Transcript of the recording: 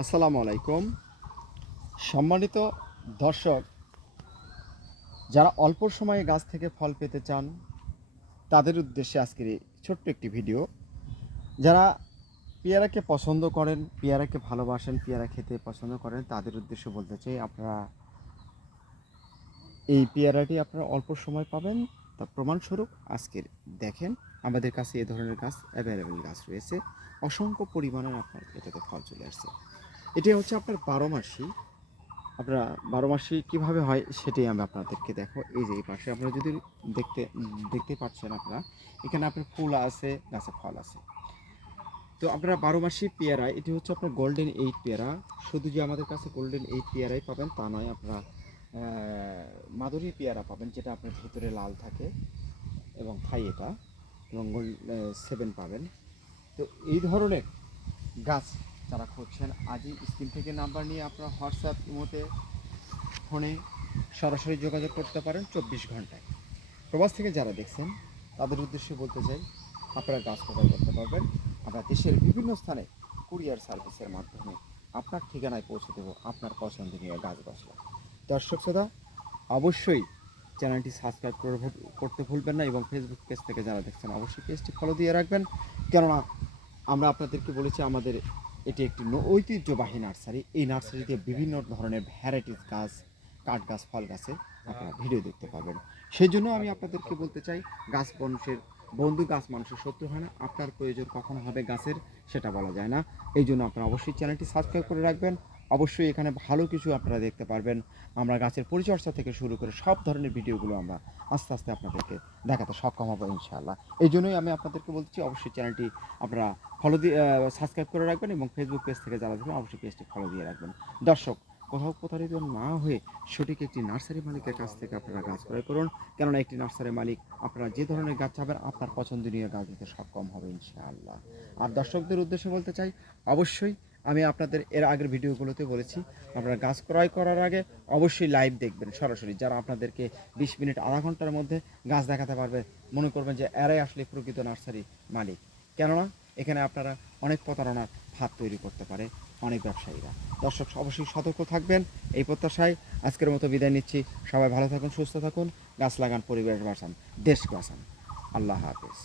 আসসালামু আলাইকুম। সম্মানিত দর্শক, যারা অল্প সময়ে গাছ থেকে ফল পেতে চান তাদের উদ্দেশ্যে আজকের এই ছোট্ট একটি ভিডিও। যারা পেয়ারাকে পছন্দ করেন, পেয়ারাকে ভালোবাসেন, পেয়ারা খেতে পছন্দ করেন, তাদের উদ্দেশ্যে বলতে চাই আপনারা এই পেয়ারাটি আপনারা অল্প সময় পাবেন। তার প্রমাণস্বরূপ আজকের দেখেন আমাদের কাছে এ ধরনের গাছ অ্যাভেলেবেল গাছ রয়েছে, অসংখ্য পরিমাণের আপনার এটাতে ফল চলে আসছে। এটি হচ্ছে আপনার 12 মাসি। আপনারা 12 মাসে কীভাবে হয় সেটাই আমি আপনাদেরকে দেখো। এই যে এই পাশে আপনারা যদি দেখতে পাচ্ছেন, আপনারা এখানে আপনার ফুল আছে, গাছে ফল আছে। তো আপনারা 12 মাসি পেয়ারা, এটি হচ্ছে আপনার গোল্ডেন 8 পেয়ারা। শুধু যে আমাদের কাছে গোল্ডেন 8 পেয়ারাই পাবেন তা নয়, আপনারা মাধুরী পেয়ারা পাবেন, যেটা আপনার ভিতরে লাল থাকে এবং থাই এটা, এবং গোল্ড 7 পাবেন। তো এই ধরনের গাছ যারা খুঁজছেন, আজই স্ক্রিন থেকে নাম্বার নিয়ে আপনারা হোয়াটসঅ্যাপ ইমোতে ফোনে সরাসরি যোগাযোগ করতে পারেন 24 ঘন্টায়। প্রবাস থেকে যারা দেখছেন তাদের উদ্দেশ্যে বলতে চাই, আপনারা গাছ ক্রয় করতে পারবেন। আমরা দেশের বিভিন্ন স্থানে কুরিয়ার সার্ভিসের মাধ্যমে আপনার ঠিকানায় পৌঁছে দেবো আপনার পছন্দনীয় গাছ গাছলা। দর্শক শ্রোতা, অবশ্যই চ্যানেলটি সাবস্ক্রাইব করতে ভুলবেন না, এবং ফেসবুক পেজ থেকে যারা দেখছেন অবশ্যই পেজটি ফলো দিয়ে রাখবেন। কেননা আমরা আপনাদেরকে বলেছি আমাদের এটি একটি ঐতিহ্যবাহী নার্সারি। এই নার্সারিতে বিভিন্ন ধরনের ভ্যারাইটিস গাছ, কাঠ গাছ, ফল গাছে আপনারা ভিডিও দেখতে পাবেন। সেই জন্য আমি আপনাদেরকে বলতে চাই, গাছ মানুষের বন্ধু, গাছ মানুষের শত্রু হয় না। আপনার প্রয়োজন কখন হবে গাছের সেটা বলা যায় না। এই জন্য আপনারা অবশ্যই চ্যানেলটি সাবস্ক্রাইব করে রাখবেন। অবশ্যই এখানে ভালো কিছু আপনারা দেখতে পারবেন। আমরা গাছের পরিচর্যা থেকে শুরু করে সব ধরনের ভিডিওগুলো আমরা আস্তে আস্তে আপনাদেরকে দেখাতে সক্ষম হবো ইনশাআল্লাহ। এই জন্যই আমি আপনাদেরকে বলছি, অবশ্যই চ্যানেলটি আপনারা ফলো দিয়ে সাবস্ক্রাইব করে রাখবেন, এবং ফেসবুক পেজ থেকে যারা দেখবেন অবশ্যই পেজটি ফলো দিয়ে রাখবেন। দর্শক, কোথাও প্রতারিত না হয়ে সঠিক একটি নার্সারি মালিকের কাছ থেকে আপনারা গাছ ক্রয় করুন। কেননা একটি নার্সারি মালিক আপনারা যে ধরনের গাছ চাবেন আপনার পছন্দনীয় গাছ দিতে সক্ষম হবে ইনশাআল্লাহ। আর দর্শকদের উদ্দেশ্যে বলতে চাই, অবশ্যই আমি আপনাদের এর আগের ভিডিওগুলোতে বলেছি, আপনারা গাছ ক্রয় করার আগে অবশ্যই লাইভ দেখবেন সরাসরি। যারা আপনাদেরকে 20 মিনিট আধা ঘন্টার মধ্যে গাছ দেখাতে পারবে, মনে করবেন যে এরাই আসলে প্রকৃত নার্সারি মালিক। কেননা এখানে আপনারা অনেক প্রতারণার ফাঁদ তৈরি করতে পারে অনেক ব্যবসায়ীরা। দর্শক অবশ্যই সতর্ক থাকবেন এই প্রত্যাশায় আজকের মতো বিদায় নিচ্ছি। সবাই ভালো থাকুন, সুস্থ থাকুন, গাছ লাগান, পরিবেশ বাঁচান, দেশ বাঁচান। আল্লাহ হাফেজ।